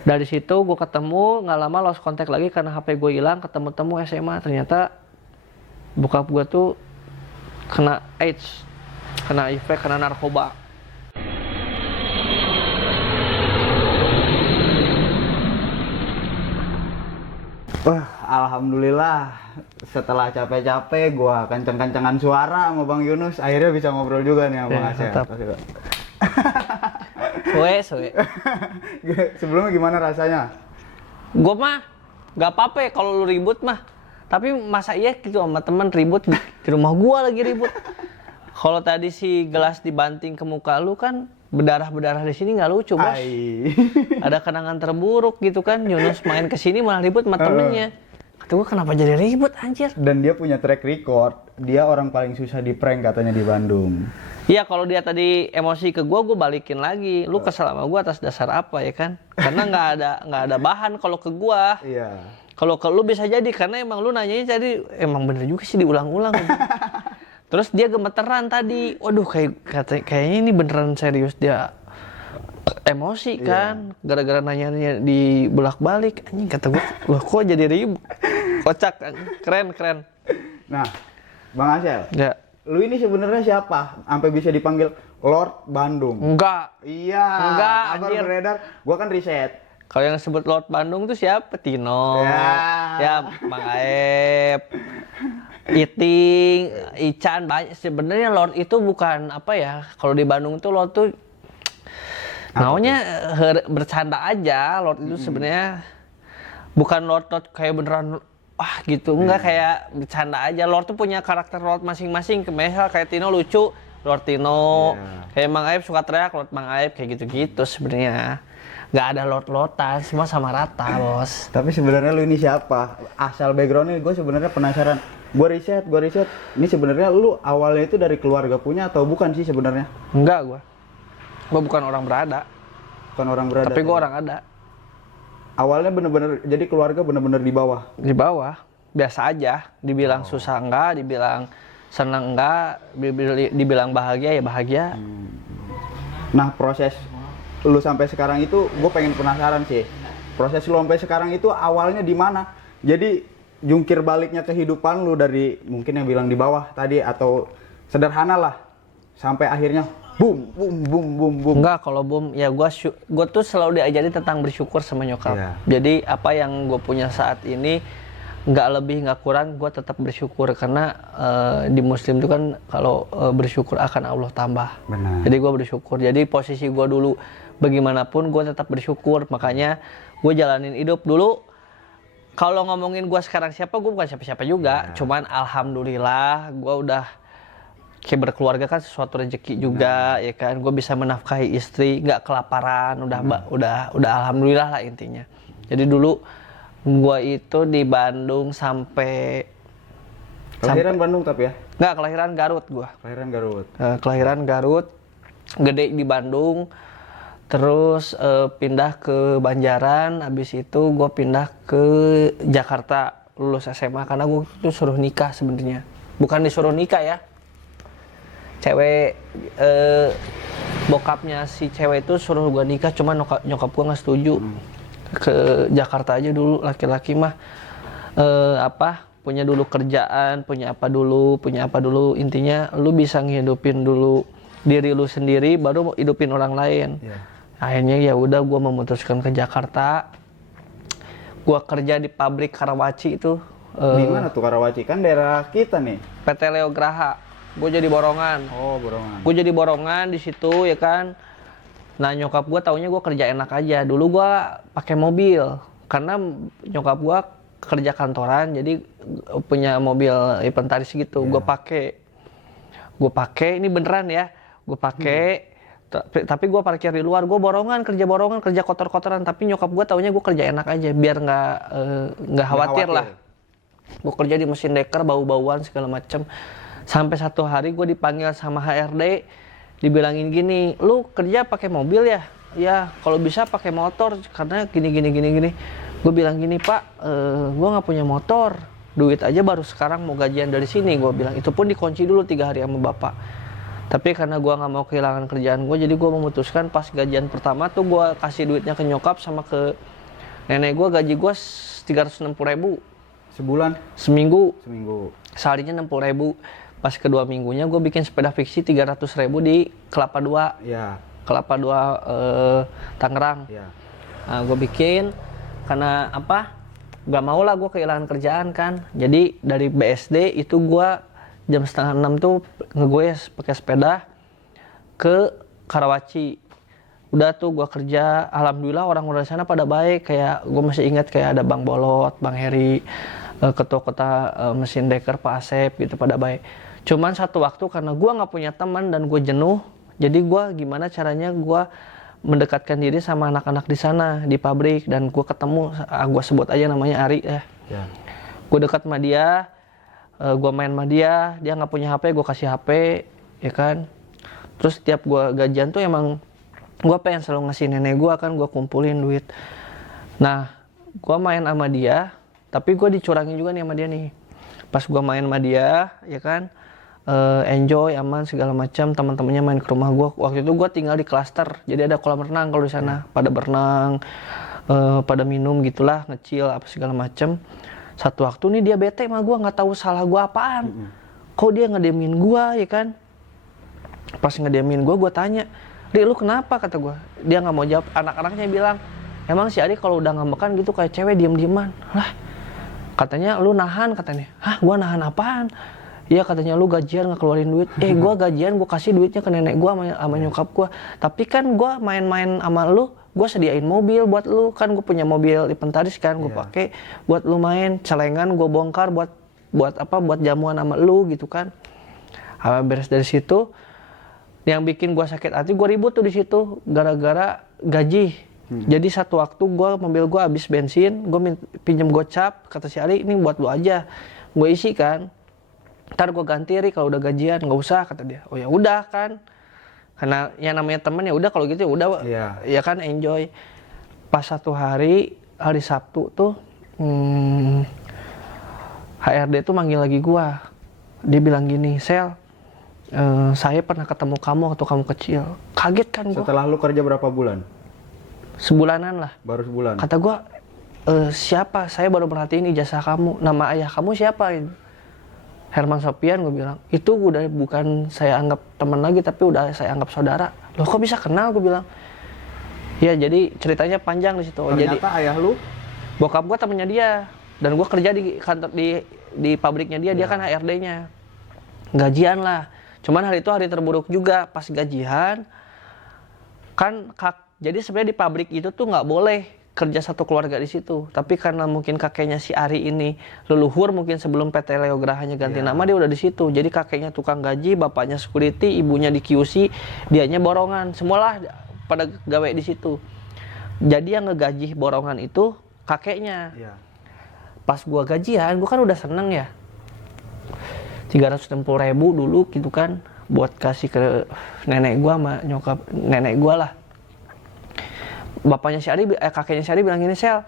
Dari situ gue ketemu, nggak lama lost contact lagi karena HP gue hilang. Ketemu-temu SMA, ternyata bokap gue tuh kena AIDS, kena HIV, kena narkoba. Wah, alhamdulillah setelah capek-capek gua kenceng-kencengan suara sama Bang Yunus, akhirnya bisa ngobrol juga nih sama Bang Asep. Tetap. Suwe. Sebelumnya gimana rasanya? Gue mah nggak apa-apa ya kalau lu ribut mah. Tapi masa iya gitu sama temen ribut di rumah gua lagi ribut. Kalau tadi si gelas dibanting ke muka lu kan berdarah-berdarah di sini nggak lucu, Bos. Ada kenangan terburuk gitu kan. Yunus main ke sini malah ribut sama temennya. Kata gua kenapa jadi ribut anjir? Dan dia punya track record, dia orang paling susah di prank katanya di Bandung. Iya, kalau dia tadi emosi ke gua balikin lagi. Lu kesel sama gua atas dasar apa ya kan? Karena nggak ada bahan kalau ke gua. Iya. Kalau ke lu bisa jadi karena emang lu nanyanya tadi emang bener juga sih diulang-ulang. Terus dia gemeteran tadi. Waduh, kayaknya ini beneran serius dia emosi kan. Gara-gara nanya-nanya di bolak-balik. Anjing kata gua, loh kok jadi ribut. Kocak, keren. Nah, Bang Asel. Ya. Lu ini sebenarnya siapa? Sampai bisa dipanggil Lord Bandung. Enggak. Iya. Enggak, kabar anjir. beredar. Gua kan riset. Kalau yang sebut Lord Bandung tuh siapa? Tino. Ya. Mang Aep. Iting, Ican, banyak. Sebenarnya Lord itu bukan apa ya? Kalau di Bandung tuh Lord tuh namanya bercanda aja. Lord itu sebenarnya bukan Lord kayak beneran wah gitu. Enggak, kayak bercanda aja. Lord tuh punya karakter Lord masing-masing. Misal kayak Tino lucu, Lord Tino. Kayak Mang Aep suka teriak, Lord Mang Aep kayak gitu-gitu sebenarnya. Nggak ada lot-lotan, semua sama rata, Bos. Tapi sebenarnya lu ini siapa? Asal backgroundnya gue sebenarnya penasaran. Gue riset. Ini sebenarnya lu awalnya itu dari keluarga punya atau bukan sih sebenarnya? Enggak, gua bukan orang berada. Bukan orang berada. Tapi gua orang ada. Awalnya bener-bener, jadi keluarga bener-bener di bawah. Di bawah, biasa aja. Dibilang susah enggak, dibilang senang enggak, dibilang bahagia ya bahagia. Nah, proses lu sampai sekarang itu gue pengen penasaran sih. Proses lu sampai sekarang itu awalnya di mana? Jadi jungkir baliknya kehidupan lu dari mungkin yang bilang di bawah tadi atau sederhana lah sampai akhirnya boom. Enggak, kalau boom ya gua tuh selalu diajari tentang bersyukur sama nyokap. Iya. Jadi apa yang gue punya saat ini nggak lebih nggak kurang, gue tetap bersyukur karena di Muslim itu kan kalau bersyukur akan Allah tambah. Benar. Jadi gue bersyukur. Jadi posisi gue dulu bagaimanapun gue tetap bersyukur. Makanya gue jalanin hidup dulu. Kalau ngomongin gue sekarang siapa, gue bukan siapa-siapa juga. Cuman alhamdulillah gue udah kayak berkeluarga kan sesuatu rezeki juga, ya kan. Gue bisa menafkahi istri, nggak kelaparan. Udah alhamdulillah lah intinya. Jadi dulu gue itu di Bandung sampai Kelahiran Bandung tapi ya? Nggak, kelahiran Garut gue. Kelahiran Garut, gede di Bandung. Terus pindah ke Banjaran, habis itu gue pindah ke Jakarta lulus SMA karena gue tuh suruh nikah sebenarnya. Bukan disuruh nikah ya. Cewek bokapnya si cewek itu suruh gue nikah, cuma nyokap gue nggak setuju. Ke Jakarta aja dulu, laki-laki mah punya dulu kerjaan, punya apa dulu, intinya lu bisa ngehidupin dulu diri lu sendiri baru mau hidupin orang lain. Akhirnya ya udah gue memutuskan ke Jakarta. Gue kerja di pabrik Karawaci itu. Di mana tuh Karawaci? Kan daerah kita nih. PT Leo Graha. Gue jadi borongan. Oh, borongan. Gue jadi borongan di situ ya kan. Nah nyokap gue taunya gue kerja enak aja. Dulu gue pakai mobil karena nyokap gue kerja kantoran, jadi punya mobil inventaris gitu. Gue pakai ini beneran ya. Gue pakai. Tapi gue parkir di luar, gue kerja kotor-kotoran, tapi nyokap gue taunya gue kerja enak aja, biar nggak khawatir lah. Gue kerja di mesin deker, bau-bauan segala macem. Sampai satu hari gue dipanggil sama HRD, dibilangin gini, lu kerja pakai mobil ya? Ya, kalau bisa pakai motor, karena gini. Gue bilang gini, Pak, gue nggak punya motor, duit aja baru sekarang mau gajian dari sini. Gue bilang, itu pun dikunci dulu 3 hari sama bapak. Tapi karena gue nggak mau kehilangan kerjaan gue, jadi gue memutuskan pas gajian pertama tuh gue kasih duitnya ke nyokap sama ke nenek gue. Gaji gue 360.000 Sebulan? seminggu, Seharinya. seharinya 60.000. Pas kedua minggunya gue bikin sepeda fiksi 300.000 di Kelapa 2, Ya. Kelapa 2 Tangerang. Ya. Nah, gue bikin karena apa? Gak mau lah gue kehilangan kerjaan kan. Jadi dari BSD itu gue jam 5:30 tuh ngegoes pakai sepeda ke Karawaci. Udah tuh gue kerja, alhamdulillah orang-orang di sana pada baik. Kayak gue masih ingat kayak ada Bang Bolot, Bang Heri, ketua kota mesin deker Pak Asep gitu, pada baik. Cuman satu waktu karena gue nggak punya teman dan gue jenuh, jadi gue gimana caranya gue mendekatkan diri sama anak-anak di sana di pabrik, dan gue ketemu, gue sebut aja namanya Ari ya. Gue dekat sama dia, gue main sama dia nggak punya HP, gue kasih HP ya kan. Terus setiap gue gajian tuh emang gue pengen selalu ngasih nenek gue kan, gue kumpulin duit. Nah gue main sama dia, tapi gue dicurangin juga nih sama dia nih. Pas gue main sama dia ya kan, enjoy aman segala macam, teman-temannya main ke rumah gue. Waktu itu gue tinggal di klaster, jadi ada kolam renang kalau di sana, pada berenang, pada minum gitulah, ngecil apa segala macam. Satu waktu nih dia bete sama gue, nggak tahu salah gue apaan. Kok dia ngediemin gue ya kan? Pas ngediemin gue tanya, "Ri, lu kenapa?" kata gue. Dia nggak mau jawab. Anak-anaknya bilang, "Emang si Ari kalau udah ngambekan gitu kayak cewek diem-dieman." Lah, katanya lu nahan katanya. Hah, gue nahan apaan? Iya katanya lu gajian nggak keluarin duit. Gue gajian, gue kasih duitnya ke nenek gue sama nyokap gue. Tapi kan gue main-main sama lu, gue sediain mobil buat lu, kan gue punya mobil Inventaris kan, gue pakai buat lu main. Celengan gue bongkar buat apa? Buat jamuan sama lu gitu kan. Beres dari situ, yang bikin gue sakit hati, gue ribut tuh di situ gara-gara gaji. Jadi satu waktu mobil gue habis bensin, gue pinjem gocap, kata si Ali, ini buat lu aja. Gue isi kan. Ntar gue ganti Ri kalau udah gajian, nggak usah kata dia. Oh ya udah kan, karena yang namanya temen ya udah, kalau gitu ya udah, ya kan enjoy. Pas satu hari Sabtu tuh HRD tuh manggil lagi gue. Dia bilang gini, "Sel, saya pernah ketemu kamu waktu kamu kecil." Kaget kan gue. Setelah lu kerja berapa bulan? Sebulanan lah. Baru sebulan. Kata gue, "Siapa? Saya baru merhatiin ijazah kamu. Nama ayah kamu siapa?" Herman Sopian, gue bilang. Itu udah bukan saya anggap teman lagi, tapi udah saya anggap saudara. Loh kok bisa kenal? Gue bilang. Ya jadi ceritanya panjang di situ. Ternyata jadi ayah lu? Bokap gue temennya dia, dan gue kerja di kantor di pabriknya dia. Dia kan HRD-nya. Gajian lah. Cuman hari itu hari terburuk juga. Pas gajian kan jadi sebenarnya di pabrik itu tuh nggak boleh kerja satu keluarga di situ, tapi karena mungkin kakeknya si Ari ini leluhur, mungkin sebelum PT Leo Grahanya ganti nama, dia udah di situ. Jadi kakeknya tukang gaji, bapaknya security, ibunya di QC, dianya borongan, semualah pada gawe di situ. Jadi yang ngegaji borongan itu kakeknya. Pas gua gajian, gua kan udah seneng ya, 360.000 dulu gitu kan, buat kasih ke nenek gua sama nyokap nenek gua lah. Bapaknya si Ari, kakeknya si Ari bilang gini, "Sel,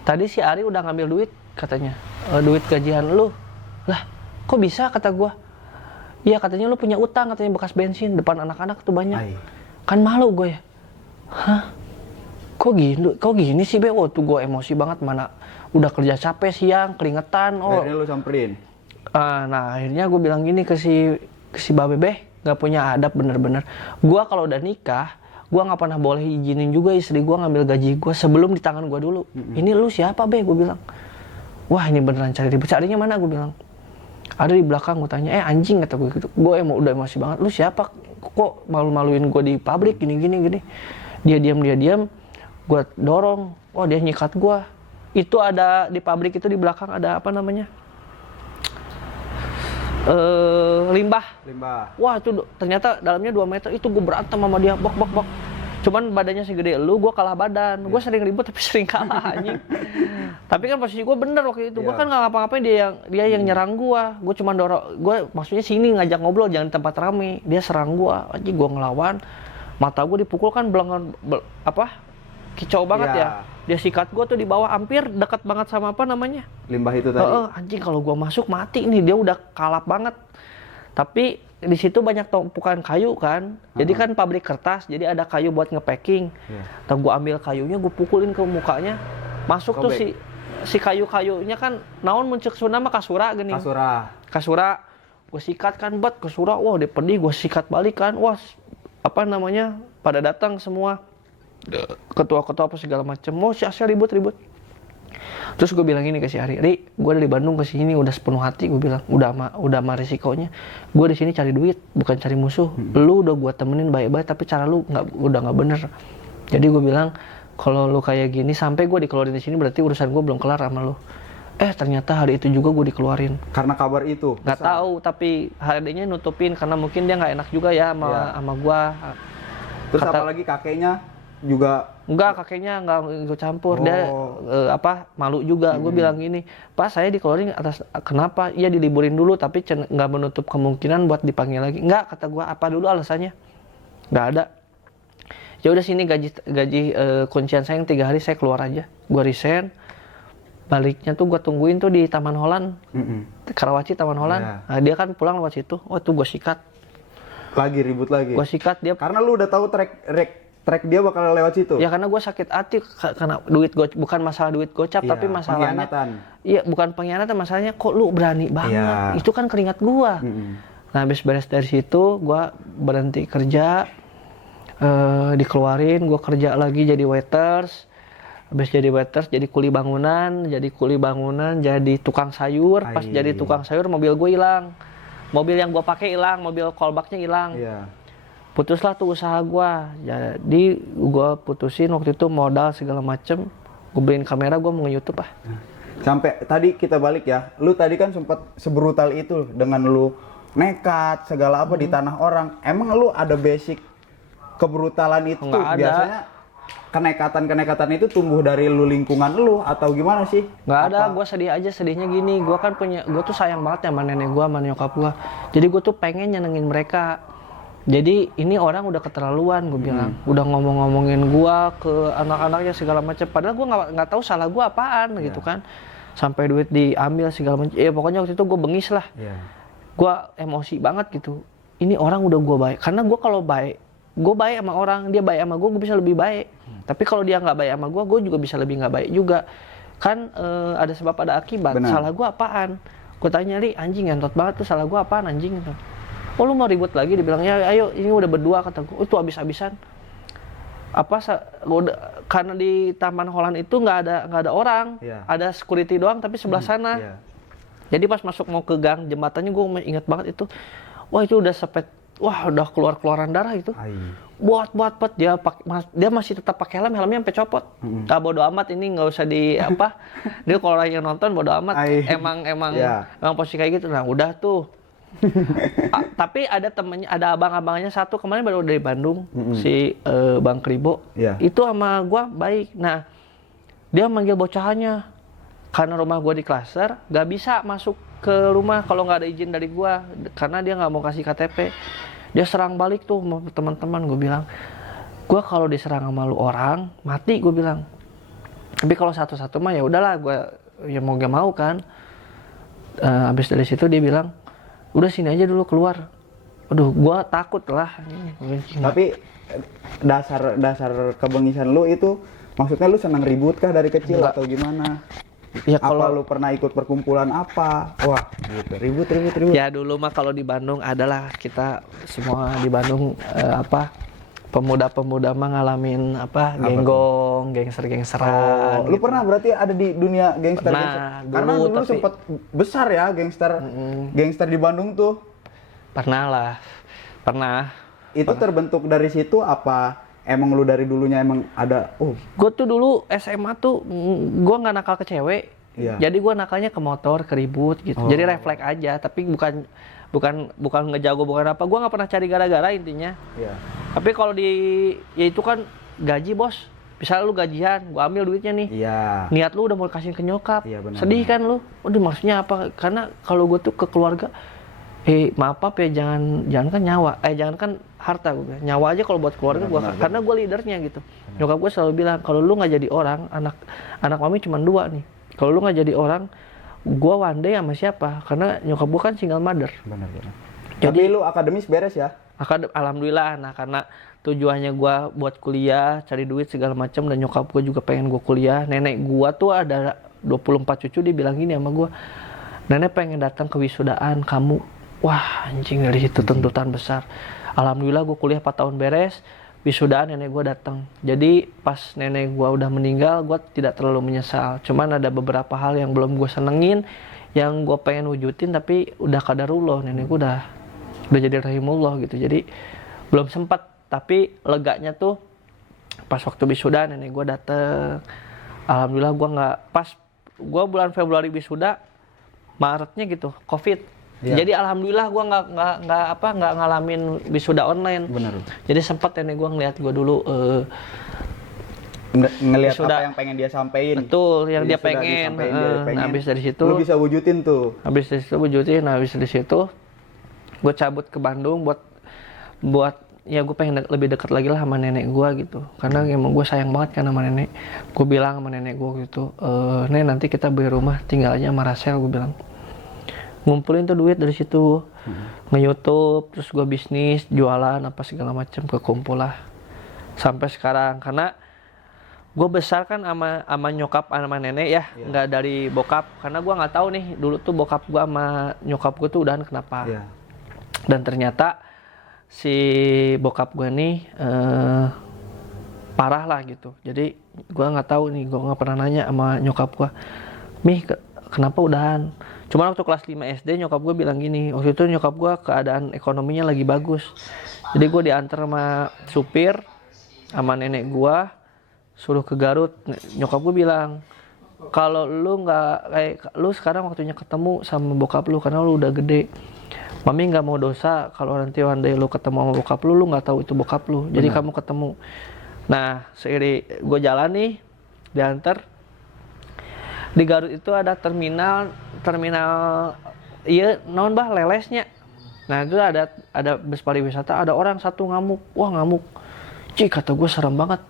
tadi si Ari udah ngambil duit katanya, duit gajian lu." Lah, kok bisa kata gua? Iya katanya lu punya utang katanya bekas bensin depan anak-anak tuh banyak. Kan malu gue ya. Hah? Kok gini sih Be? Tuh gue emosi banget, mana udah kerja capek siang, keringetan. Akhirnya lu samperin? Nah akhirnya gue bilang gini ke si Babe, "Beh, gak punya adab bener-bener. Gue kalau udah nikah, gue nggak pernah boleh izinin juga istri gue ngambil gaji gue sebelum di tangan gue dulu. Ini lu siapa Be?" Gue bilang. "Wah ini beneran cari ribut." "Carinya mana?" Gue bilang. "Ada di belakang." Gue tanya, "Anjing," kata gue gitu. Gue udah emosi banget. "Lu siapa? Kok malu-maluin gue di pabrik gini. Dia diam. Gue dorong. Wah dia nyikat gue. Itu ada di pabrik itu di belakang ada apa namanya? Limbah. Wah itu ternyata dalamnya 2 meter. Itu gue berantem sama dia, bok. Cuman badannya segede lu, gue kalah badan. Gue sering ribut tapi sering kalah anjing. Tapi kan posisi gue bener waktu itu. Gue kan nggak ngapa-ngapain, dia yang nyerang gue. Gue cuma dorong. Gue maksudnya sini ngajak ngobrol, jangan di tempat rame. Dia serang gue. Anjing gue ngelawan. Mata gue dipukul kan kicau banget ya. Dia sikat gue tuh di bawah, hampir dekat banget sama apa namanya? Limbah itu tadi. Anjing kalau gue masuk mati nih, dia udah kalap banget. Tapi di situ banyak tumpukan kayu kan. Jadi kan pabrik kertas, jadi ada kayu buat nge-packing. Terus gue ambil kayunya, gue pukulin ke mukanya. Masuk tuh si kayu-kayunya kan naon muncul Sunda mah kasura gini. Kasura. Gue sikat kan kasura. Wah, dia pedih, gue sikat balik kan. Wah, apa namanya? Pada datang semua. Ketua-ketua apa segala macem. Oh, si Asya ribut. Terus gue bilang gini ke si Ari, Ri, gue dari Bandung ke sini udah sepenuh hati, gue bilang, udah mah risikonya. Gue di sini cari duit, bukan cari musuh. Lu udah gue temenin baik-baik, tapi cara lu udah nggak bener. Jadi gue bilang, kalau lu kayak gini sampai gue dikeluarin di sini berarti urusan gue belum kelar sama lu. Ternyata hari itu juga gue dikeluarin. Karena kabar itu? Nggak tahu, tapi HRD-nya nutupin karena mungkin dia nggak enak juga ya sama gue. Terus apalagi kakeknya juga? Enggak, kakeknya nggak ikut campur. Dia malu juga. Gue bilang gini, Pak, saya dikeluarin atas kenapa? Iya diliburin dulu, tapi nggak menutup kemungkinan buat dipanggil lagi. Enggak, kata gue, apa dulu alasannya? Nggak ada. Ya udah, sini gaji kuncian saya yang 3 hari saya keluar aja. Gue resign. Baliknya tuh gue tungguin tuh di Taman Holland. Karawaci, Taman Holland. Nah, dia kan pulang lewat situ. Oh, tuh gue sikat. Ribut lagi? Gue sikat dia. Karena lu udah tahu track dia bakal lewat situ? Ya karena gue sakit hati karena bukan masalah duit gocap, tapi masalahnya iya, bukan pengkhianatan, masalahnya kok lu berani banget. Itu kan keringat gue. Nah, habis beres dari situ gue berhenti kerja, dikeluarin, gue kerja lagi jadi waiters. Habis jadi waiters jadi kuli bangunan, jadi tukang sayur. Pas jadi tukang sayur mobil gue hilang, mobil yang gue pakai hilang, mobil callbacknya hilang. Putuslah tuh usaha gua. Jadi gua putusin waktu itu modal segala macem. Gue beliin kamera, gua mau nge-YouTube ah. Sampai tadi kita balik ya. Lu tadi kan sempat sebrutal itu dengan lu nekat segala apa di tanah orang. Emang lu ada basic kebrutalan itu? Nggak ada. Biasanya kenekatan itu tumbuh dari lu lingkungan lu atau gimana sih? Nggak ada, gua sedih aja. Sedihnya gini, gua tuh sayang banget ya sama nenek gua, sama nyokap gua. Jadi gua tuh pengen nyenengin mereka. Jadi ini orang udah keterlaluan, gue bilang, udah ngomongin gua ke anak-anaknya segala macam. Padahal gua nggak tahu salah gua apaan gitu kan. Sampai duit diambil segala macam. Pokoknya waktu itu gue bengis lah. Gua emosi banget gitu. Ini orang udah gua baik. Karena gua kalau baik, gue baik sama orang, dia baik sama gue bisa lebih baik. Tapi kalau dia nggak baik sama gue juga bisa lebih nggak baik juga. Kan ada sebab ada akibat. Benar. Salah gua apaan? Gue tanya, Li, anjing ngentot banget tuh, salah gua apaan anjing gitu. Oh, lu mau ribut lagi? Dibilang, ya ayo, ini udah berdua, kata gue. Itu habis-habisan. Karena di Taman Holland itu nggak ada orang. Ada security doang, tapi sebelah sana. Jadi pas masuk mau ke gang jembatannya, gue inget banget itu. Wah, itu udah udah keluaran darah itu. Buat dia masih tetap pakai helmnya sampai copot. Bodo amat, ini nggak usah dia kalau orang yang nonton bodo amat. Emang posisi kayak gitu. Nah, udah tuh. Tapi ada temennya, ada abang-abangnya satu kemarin baru dari Bandung, si Bang Kribo. Itu sama gua baik. Nah, dia manggil bocahannya karena rumah gua di klaster, gak bisa masuk ke rumah kalau nggak ada izin dari gua, karena dia nggak mau kasih KTP. Dia serang balik tuh sama teman-teman. Gue bilang, gua kalau diserang sama lu orang mati, gue bilang. Tapi kalau satu-satu mah ya udahlah, gua ya mau gak mau kan. Habis dari situ dia bilang, udah sini aja dulu keluar. Aduh, gua takut lah. Tapi dasar kebengisan lu itu, maksudnya lu senang ribut kah dari kecil? Enggak. Atau gimana? Ya, kalau lu pernah ikut perkumpulan apa? Wah, gitu. Ribut. Ya dulu mah kalau di Bandung adalah kita semua di Bandung pemuda-pemuda mah ngalamin genggong, gangster-gangsteran. Lu pernah berarti ada di dunia gangster? Karena dulu sempat besar ya gangster di Bandung tuh. Pernah. Itu terbentuk dari situ apa? Emang lu dari dulunya emang ada? Gue tuh dulu SMA tuh gue nggak nakal ke cewek. Jadi gue nakalnya ke motor, ke ribut gitu. Jadi refleks aja, tapi bukan ngejago, bukan apa. Gue nggak pernah cari gara-gara intinya. Tapi kalau ya itu kan gaji bos. Misalnya lu gajian, gue ambil duitnya nih. Niat lu udah mau kasih ke nyokap. Sedih kan lu? Udah, maksudnya apa? Karena kalau gue tuh ke keluarga, maaf ya, jangan kan nyawa, jangan kan harta, gue bilang. Nyawa aja kalau buat keluarga gue, karena gue leadernya gitu. Nyokap gue selalu bilang, kalau lu nggak jadi orang, anak mami cuma 2 nih. Kalau lu nggak jadi orang, gue one day sama siapa? Karena nyokap gue kan single mother. Tapi lu akademis beres ya? Alhamdulillah. Nah, karena tujuannya gua buat kuliah, cari duit segala macam, dan nyokap gua juga pengen gua kuliah. Nenek gua tuh ada 24 cucu, dia bilang gini sama gua, nenek pengen datang ke wisudaan kamu. Wah anjing, dari situ tuntutan besar. Alhamdulillah gua kuliah 4 tahun beres, wisudaan nenek gua datang. Jadi pas nenek gua udah meninggal, gua tidak terlalu menyesal. Cuman ada beberapa hal yang belum gua senengin, yang gua pengen wujudin, tapi udah qadarullah, nenek gua udah jadi rahimullah gitu. Jadi belum sempat, tapi leganya tuh pas waktu wisuda nenek gue dateng. Alhamdulillah gue nggak, pas gue bulan Februari wisuda, Maretnya gitu COVID. Jadi alhamdulillah gue nggak ngalamin wisuda online. Bener. Jadi sempat nenek gue ngeliat gue dulu ngelihat wisuda. apa yang pengen dia sampein. Betul, yang dia pengen. Nah, habis dari situ lu bisa wujudin tuh. Habis dari situ wujudin. Nah, habis dari situ gue cabut ke Bandung buat ya gue pengen lebih dekat lagi lah sama nenek gue gitu, karena emang gue sayang banget kan sama nenek. Gue bilang sama nenek gue gitu, Nek nanti kita beli rumah tinggal aja sama Rasel, gue bilang. Ngumpulin tuh duit dari situ, nge-YouTube, terus gue bisnis, jualan apa segala macam, kekumpul lah sampai sekarang. Karena gue besar kan sama nyokap sama nenek ya, nggak dari bokap, karena gue nggak tahu nih dulu tuh bokap gue sama nyokap gue tuh udahan kenapa. Dan ternyata si bokap gue nih parah lah gitu. Jadi gue nggak tahu nih, gue nggak pernah nanya sama nyokap gue, Mih kenapa udahan. Cuman waktu kelas 5 SD nyokap gue bilang gini, waktu itu nyokap gue keadaan ekonominya lagi bagus. Jadi gue diantar sama supir sama nenek gue, suruh ke Garut. Nyokap gue bilang, kalau lu nggak kayak lu sekarang waktunya ketemu sama bokap lu karena lu udah gede. Mami nggak mau dosa kalau nanti one day lu ketemu sama bokap lu nggak tahu itu bokap lu. Jadi kamu ketemu. Nah, seiring gue jalan nih, diantar. Di Garut itu ada terminal iya non bah lelesnya. Nah, itu ada bus pariwisata, ada orang satu ngamuk. Wah, ngamuk. Cik, kata gue serem banget.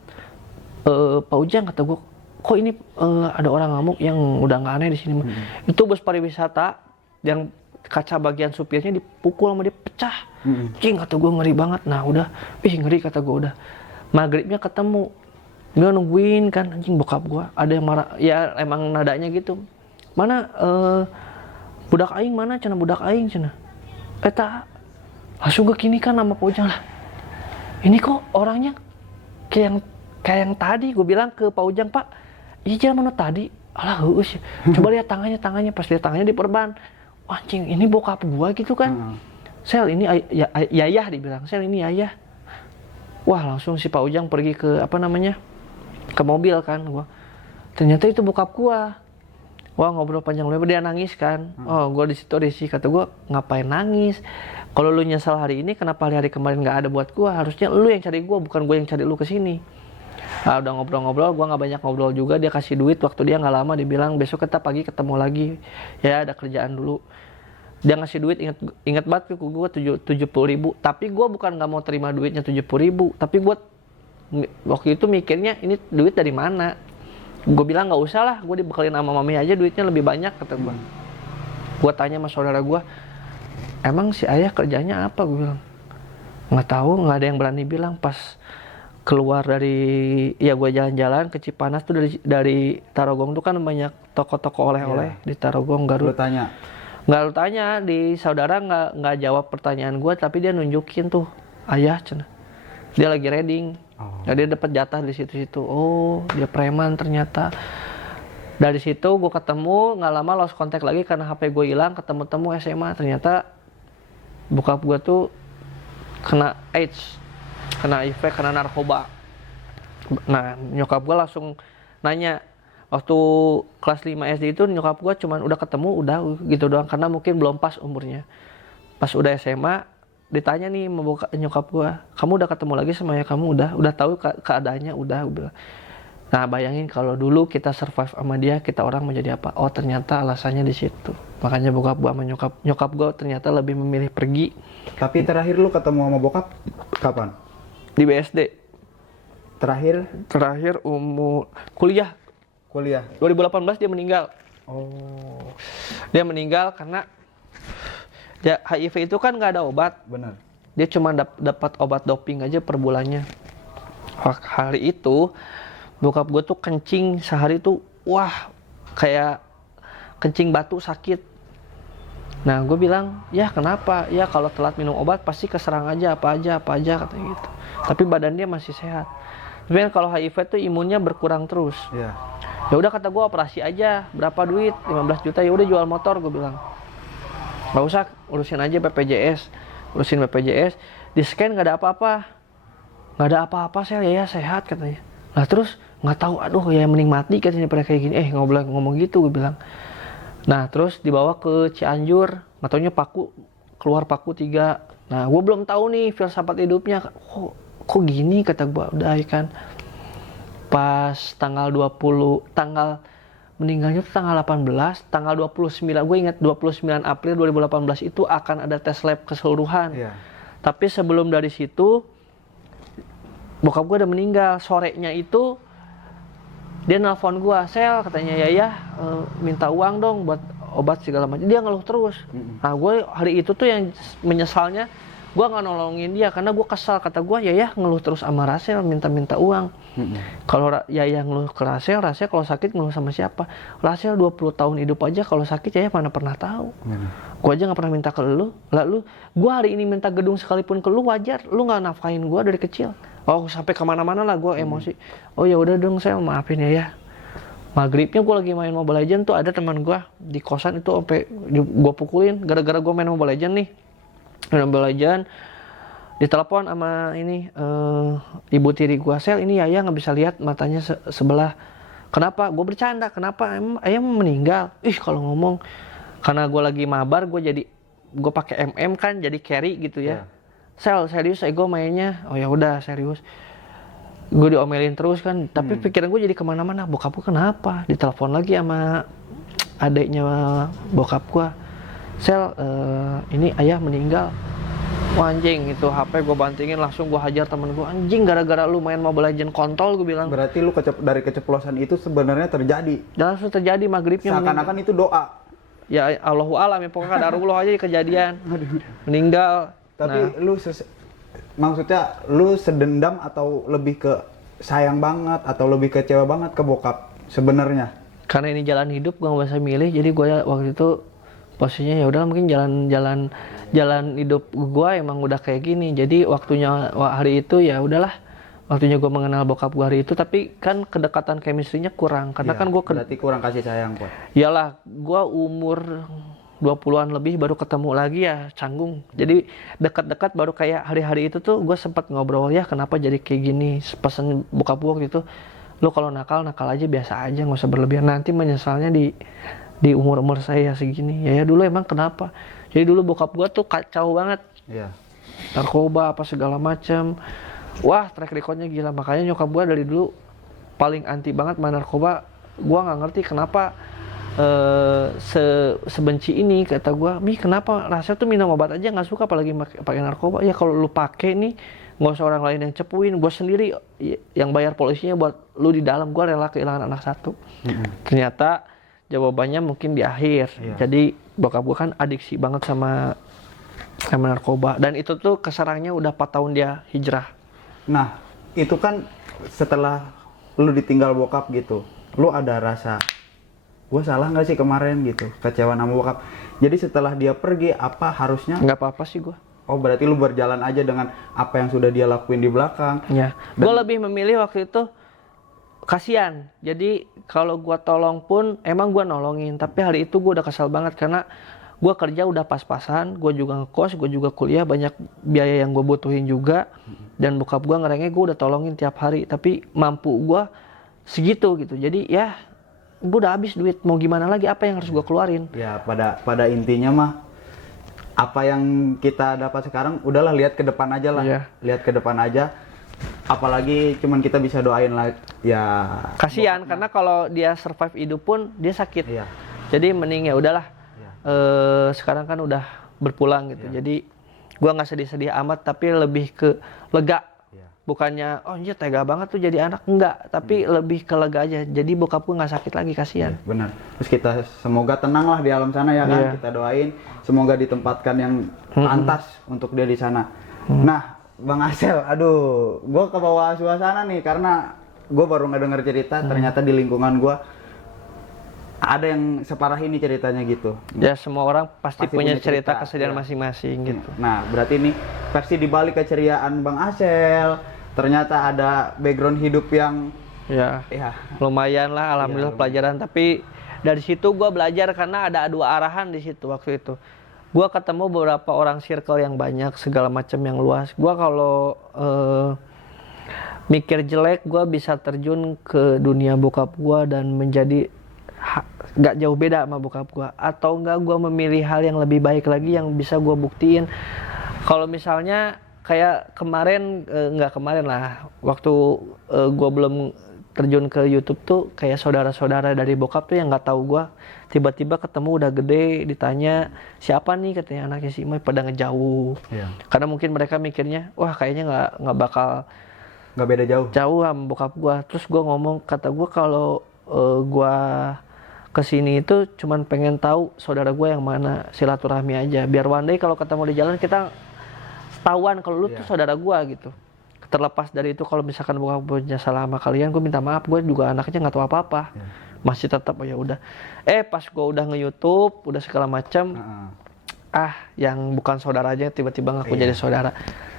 Pak Ujang, kata gue, kok ini ada orang ngamuk yang udah nggak aneh di sini. Itu bus pariwisata yang kaca bagian supirnya dipukul sama dia pecah. Cing, kata gue ngeri banget. Nah udah, ngeri kata gue udah. Maghribnya ketemu, gue nungguin kan, anjing bokap gue ada yang marah, ya emang nadanya gitu. Mana budak aing mana, cina budak aing cina. Langsung gue kini kan sama Pak Ujang lah. Ini kok orangnya kayak yang tadi. Gue bilang ke Pak Ujang, Pak, iya jalan mana tadi? Alah, heus. Coba lihat tangannya, pas lihat tangannya diperban. Anjing, ini bokap gua gitu kan. Sel, ini Yayah dibilang. Sel, ini Yayah. Wah, langsung si Pak Ujang pergi ke ke mobil kan gua. Ternyata itu bokap gua. Wah, ngobrol panjang lebar, dia nangis kan. Oh, gua di situ risih, kata gua, ngapain nangis? Kalau lu nyesal hari ini, kenapa hari kemarin nggak ada buat gua? Harusnya lu yang cari gua, bukan gua yang cari lu ke sini. Nah, udah ngobrol-ngobrol, gua nggak banyak ngobrol juga. Dia kasih duit, waktu dia nggak lama, dia bilang besok kita pagi ketemu lagi. Ya, ada kerjaan dulu. Dia ngasih duit, inget banget ke gue 70.000. Tapi gue bukan nggak mau terima duitnya 70.000, tapi gue waktu itu mikirnya ini duit dari mana. Gue bilang nggak usah lah, gue dibekalin sama mami aja, duitnya lebih banyak, kata gue. Gue tanya sama saudara gue, emang si ayah kerjanya apa? Gue bilang nggak tahu, nggak ada yang berani bilang. Pas keluar dari, ya gue jalan-jalan ke Cipanas tuh, dari Tarogong tuh kan banyak toko-toko oleh-oleh di Tarogong, Garut. Lu tanya? Nggak lu tanya, di saudara nggak jawab pertanyaan gue, tapi dia nunjukin tuh ayah cina, dia lagi reading. Nah, dia dapat jatah di situ-situ. Oh, dia preman ternyata. Dari situ gue ketemu, nggak lama lost contact lagi karena HP gue hilang. Ketemu SMA, ternyata bokap gue tuh kena AIDS, kena HIV, kena narkoba. Nah, nyokap gue langsung nanya. Waktu kelas 5 SD itu nyokap gue cuman udah ketemu, udah gitu doang. Karena mungkin belum pas umurnya. Pas udah SMA, ditanya nih sama nyokap gue, kamu udah ketemu lagi sama ayah kamu? Udah tahu keadaannya? Udah, gue bilang. Nah, bayangin kalau dulu kita survive sama dia, kita orang menjadi apa? Oh, ternyata alasannya di situ. Makanya bokap gue sama nyokap gue ternyata lebih memilih pergi. Tapi terakhir lu ketemu sama bokap kapan? Di BSD. Terakhir umur kuliah 2018 dia meninggal. Oh. Dia meninggal karena Ya, HIV itu kan nggak ada obat. Bener. Dia cuma dapat obat doping aja per bulannya. Hari itu bokap gue tuh kencing sehari tuh, wah kayak kencing batu sakit. Nah gue bilang, ya kenapa? Ya kalau telat minum obat pasti keserang aja apa aja katanya gitu. Tapi badan dia masih sehat. Tapi kan kalau HIV tuh imunnya berkurang terus. Iya. Ya udah kata gue operasi aja, berapa duit? 15 juta. Ya udah jual motor, gue bilang. Gak usah, urusin aja BPJS. Urusin BPJS, di scan gak ada apa-apa. Gak ada apa-apa, ya sehat katanya. Lah terus nggak tahu, aduh ya mending mati katanya pada kayak gini. Nggak boleh ngomong gitu, gue bilang. Nah terus dibawa ke Cianjur, nggak taunya keluar paku 3. Nah gue belum tahu nih filsafat hidupnya. Kok gini kata gue, udah ya kan. Pas tanggal meninggalnya tuh tanggal 18, tanggal 29, gue ingat 29 April 2018 itu akan ada tes lab keseluruhan. Iya. Tapi sebelum dari situ, bokap gue udah meninggal. Sorenya itu, dia nelpon gue, Sel katanya, ya minta uang dong buat obat segala macam. Dia ngeluh terus. Nah gue hari itu tuh yang menyesalnya, gue nggak nolongin dia karena gue kesal. Kata gue, ya ngeluh terus sama Rasel, minta uang. Kalau Yaya ngeluh ke Rasel kalau sakit ngeluh sama siapa? Rasel 20 tahun hidup aja, kalau sakit Yaya mana pernah tahu. Gue aja nggak pernah minta ke lu. Lalu gue hari ini minta gedung sekalipun ke lu, wajar. Lu nggak nafkahin gue dari kecil. Oh sampai kemana-mana lah gue emosi. Oh ya udah dong Sel, maafin ya. Maghribnya gue lagi main Mobile Legends tuh, ada teman gue di kosan itu sampai gue pukulin gara-gara gue main Mobile Legends nih. Mobile Legends, ditelepon sama ini ibu tiri gue, Sel ini Yaya nggak bisa lihat matanya sebelah. Kenapa? Gue bercanda. Kenapa? Emang ayah meninggal? Kalau ngomong karena gue lagi mabar, gue pakai kan jadi carry gitu ya. Sel serius, gue mainnya. Oh ya udah serius. Gue diomelin terus kan. Tapi pikiran gue jadi kemana-mana. Bokap gue kenapa? Ditelepon lagi sama adiknya bokap gue. Sel, ini ayah meninggal. Wah anjing, itu HP gue bantingin, langsung gue hajar temen gue. Anjing, gara-gara lu main Mobile Legends kontol, gue bilang. Berarti lu dari keceplosan itu sebenarnya terjadi. Langsung terjadi maghribnya. Seakan-akan itu doa. Ya Allahu alam ya, pokoknya darulah aja kejadian. Meninggal. Tapi lu maksudnya lu sedendam atau lebih ke sayang banget atau lebih kecewa banget ke bokap sebenarnya? Karena ini jalan hidup, gue nggak bisa milih. Jadi gue waktu itu posisinya ya udah mungkin jalan hidup gue emang udah kayak gini. Jadi hari itu ya udahlah, waktunya gue mengenal bokap gue hari itu. Tapi kan kedekatan chemistry-nya kurang karena kan gue berarti kurang kasih sayang, Pak. Iyalah, gue umur 20-an lebih baru ketemu lagi ya canggung. Jadi dekat-dekat baru kayak hari-hari itu tuh gue sempat ngobrol, ya kenapa jadi kayak gini. Pesan bokap gue waktu itu, lu kalau nakal aja biasa aja, nggak usah berlebihan. Nanti menyesalnya di umur saya segini. Ya dulu emang kenapa? Jadi dulu bokap gue tuh kacau banget. Iya. Narkoba apa segala macam. Wah, track recordnya gila. Makanya nyokap gue dari dulu paling anti banget main narkoba. Gue nggak ngerti kenapa sebenci ini, kata gue. Mi, kenapa Rasel tuh minum obat aja nggak suka, apalagi pakai narkoba. Ya kalau lu pakai nih, nggak usah orang lain yang cepuin, gue sendiri yang bayar polisinya buat lu di dalam. Gue rela kehilangan anak satu. Ternyata jawabannya mungkin di akhir. Jadi bokap gue kan adiksi banget sama narkoba, dan itu tuh keserangnya udah 4 tahun dia hijrah. Nah itu kan setelah lu ditinggal bokap gitu, lu ada rasa gue salah nggak sih kemarin gitu, kecewa sama bokap. Jadi setelah dia pergi, apa harusnya? Nggak apa-apa sih gue. Oh berarti lu berjalan aja dengan apa yang sudah dia lakuin di belakang. Ya, gue lebih memilih waktu itu kasihan. Jadi kalau gue tolong pun emang gue nolongin, tapi hari itu gue udah kesal banget karena gue kerja udah pas-pasan, gue juga ngekos, gue juga kuliah, banyak biaya yang gue butuhin juga, dan bokap gue ngerengek gue udah tolongin tiap hari, tapi mampu gue segitu gitu. Jadi ya gue udah habis duit, mau gimana lagi, apa yang harus gue keluarin? Ya pada intinya mah apa yang kita dapat sekarang udahlah, lihat ke depan aja lah. Lihat ke depan aja. Apalagi cuman kita bisa doain lah ya. Kasihan karena kalau dia survive hidup pun dia sakit. Jadi mending ya udahlah. Sekarang kan udah berpulang gitu. Jadi gua nggak sedih-sedih amat, tapi lebih ke lega. bukannya oh anjir tega banget tuh jadi anak, enggak, tapi lebih ke lega aja. Jadi bokap gue nggak sakit lagi, kasihan. Benar. Terus kita semoga tenang lah di alam sana ya kan. Iya. Kita doain semoga ditempatkan yang pantas untuk dia di sana. Nah, Bang Asel, aduh, gue ke bawah suasana nih karena gue baru ngedenger cerita ternyata di lingkungan gue ada yang separah ini ceritanya gitu. Ya semua orang pasti punya cerita cerita, kesedihan iya. masing-masing gitu. Nah, berarti ini versi dibalik keceriaan Bang Asel. Ternyata ada background hidup yang Ya ya lumayan lah, alhamdulillah pelajaran. Tapi dari situ gue belajar karena ada dua arahan di situ waktu itu. Gue ketemu beberapa orang circle yang banyak, segala macam yang luas. Gue kalau mikir jelek, gue bisa terjun ke dunia bokap gue dan menjadi gak jauh beda sama bokap gue. Atau enggak gue memilih hal yang lebih baik lagi yang bisa gue buktiin. Kalau misalnya kayak kemarin, nggak kemarin lah, waktu gue belum terjun ke YouTube tuh, kayak saudara-saudara dari bokap tuh yang nggak tahu gue, tiba-tiba ketemu udah gede, ditanya siapa nih, katanya anaknya si Imai, pada ngejauh. Iya. Karena mungkin mereka mikirnya, wah kayaknya nggak bakal nggak beda jauh. jauh sama bokap gue. Terus gue ngomong, kata gue kalau gue kesini itu cuman pengen tahu saudara gue yang mana, silaturahmi aja, biar one day kalau ketemu di jalan kita ketahuan kalau lu tuh saudara gua gitu. Terlepas dari itu, kalau misalkan gua punya salah sama kalian, gua minta maaf, gua juga anaknya nggak tahu apa-apa. Masih tetap ya udah. Pas gua udah nge-YouTube, udah segala macam, yang bukan saudara aja tiba-tiba ngaku jadi saudara.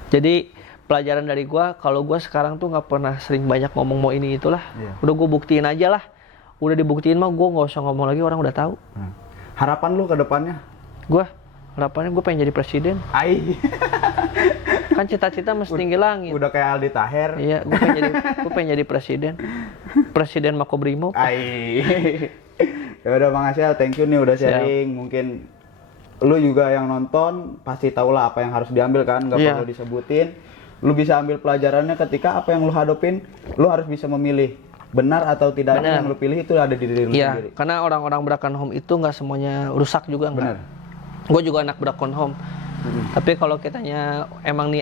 Jadi pelajaran dari gua, kalau gua sekarang tuh nggak pernah sering banyak ngomong mau ini itulah. Udah gua buktiin aja lah. Udah dibuktiin mah gua nggak usah ngomong lagi, orang udah tahu. Harapan lu ke depannya? Harapannya gue pengen jadi presiden. Kan cita-cita mesti tinggi langit. Udah kayak Aldi Taher. Iya, gue pengen jadi presiden. Presiden Makobrimob. Ya udah Bang Asel, thank you nih udah sharing. Mungkin lu juga yang nonton pasti tau lah apa yang harus diambil kan, nggak perlu disebutin. Lu bisa ambil pelajarannya ketika apa yang lu hadapin, lu harus bisa memilih benar atau tidaknya yang lu pilih itu ada di diri lu sendiri. Karena orang-orang Broken Home itu nggak semuanya rusak juga, enggak. Gue juga anak Broken Home. Tapi kalau kitanya emang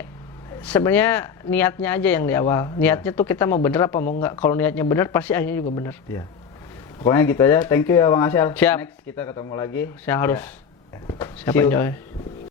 sebenarnya niatnya aja yang di awal. Niatnya tuh kita mau bener apa mau enggak. Kalau niatnya bener pasti akhirnya juga bener. Iya. Pokoknya gitu aja. Thank you ya Bang Asel. Siap. Next kita ketemu lagi. Saya harus. Siapa Joy?